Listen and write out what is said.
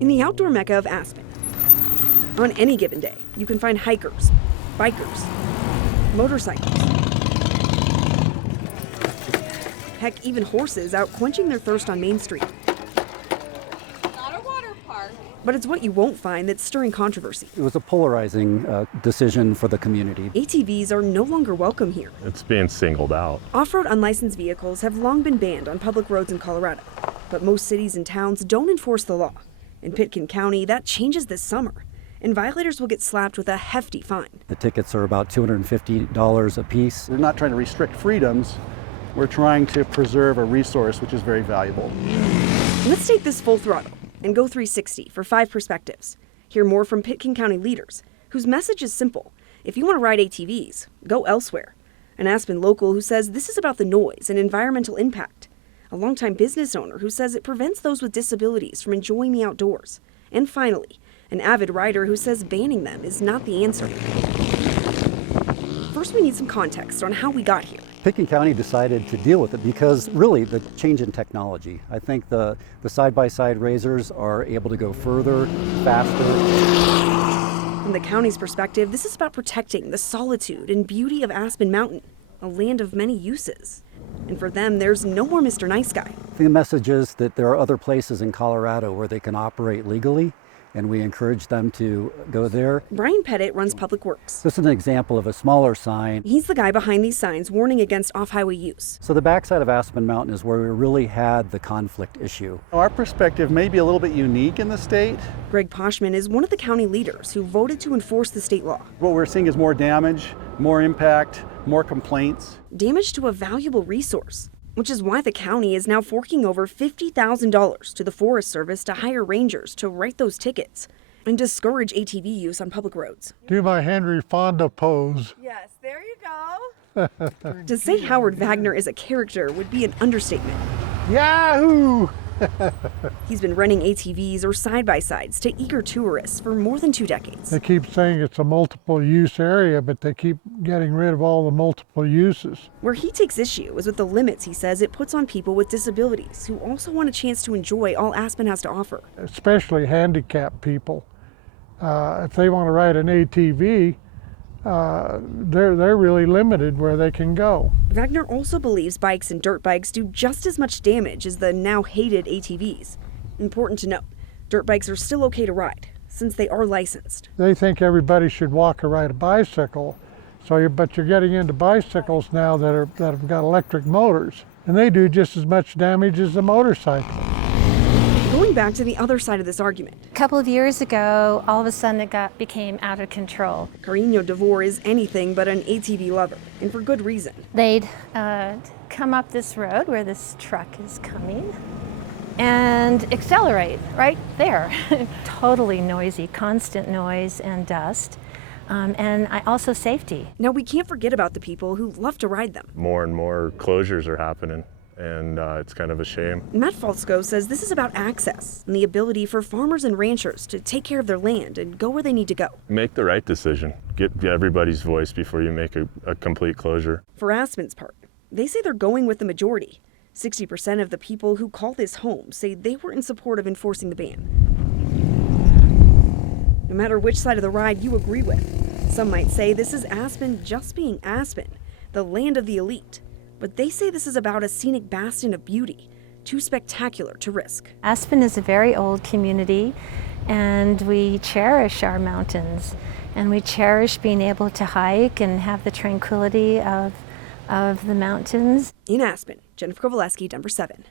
In the outdoor mecca of Aspen, on any given day, you can find hikers, bikers, motorcycles, heck, even horses out quenching their thirst on Main Street. Not a water park. But it's what you won't find that's stirring controversy. It was a polarizing decision for the community. ATVs are no longer welcome here. It's being singled out. Off-road unlicensed vehicles have long been banned on public roads in Colorado, but most cities and towns don't enforce the law. In Pitkin County, that changes this summer, and violators will get slapped with a hefty fine. The tickets are about $250 a piece. We're not trying to restrict freedoms. We're trying to preserve a resource which is very valuable. Let's take this full throttle and go 360 for 5 perspectives. Hear more from Pitkin County leaders, whose message is simple. If you want to ride ATVs, go elsewhere. An Aspen local who says this is about the noise and environmental impact. A longtime business owner who says it prevents those with disabilities from enjoying the outdoors. And finally, an avid rider who says banning them is not the answer. First, we need some context on how we got here. Pitkin County decided to deal with it because really the change in technology. I think the side-by-side razors are able to go further, faster. From the county's perspective, this is about protecting the solitude and beauty of Aspen Mountain, a land of many uses. And for them, there's no more Mr. Nice Guy. The message is that there are other places in Colorado where they can operate legally, and we encourage them to go there. Brian Pettit runs Public Works. This is an example of a smaller sign. He's the guy behind these signs warning against off-highway use. So the backside of Aspen Mountain is where we really had the conflict issue. Our perspective may be a little bit unique in the state. Greg Poshman is one of the county leaders who voted to enforce the state law. What we're seeing is more damage, more impact, more complaints. Damage to a valuable resource, which is why the county is now forking over $50,000 to the Forest Service to hire rangers to write those tickets and discourage ATV use on public roads. Do my Henry Fonda pose. Yes, there you go. To say Howard Wagner is a character would be an understatement. Yahoo! He's been renting ATVs or side-by-sides to eager tourists for more than 2 decades. They keep saying it's a multiple use area, but they keep getting rid of all the multiple uses. Where he takes issue is with the limits he says it puts on people with disabilities who also want a chance to enjoy all Aspen has to offer. Especially handicapped people. If they want to ride an ATV, they're really limited where they can go. Wagner also believes bikes and dirt bikes do just as much damage as the now hated ATVs. Important to note, dirt bikes are still okay to ride, since they are licensed. They think everybody should walk or ride a bicycle, but you're getting into bicycles now that have got electric motors, and they do just as much damage as a motorcycle. Going back to the other side of this argument. A couple of years ago, all of a sudden it became out of control. Carino DeVore is anything but an ATV lover, and for good reason. They'd come up this road where this truck is coming and accelerate right there. Totally noisy, constant noise and dust. And also safety. Now, we can't forget about the people who love to ride them. More and more closures are happening, and it's kind of a shame. Matt Faltzko says this is about access and the ability for farmers and ranchers to take care of their land and go where they need to go. Make the right decision. Get everybody's voice before you make a complete closure. For Aspen's part, they say they're going with the majority. 60% of the people who call this home say they were in support of enforcing the ban. No matter which side of the ride you agree with, some might say this is Aspen just being Aspen, the land of the elite. But they say this is about a scenic bastion of beauty, too spectacular to risk. Aspen is a very old community, and we cherish our mountains, and we cherish being able to hike and have the tranquility of the mountains. In Aspen, Jennifer Kowaleski, Denver 7.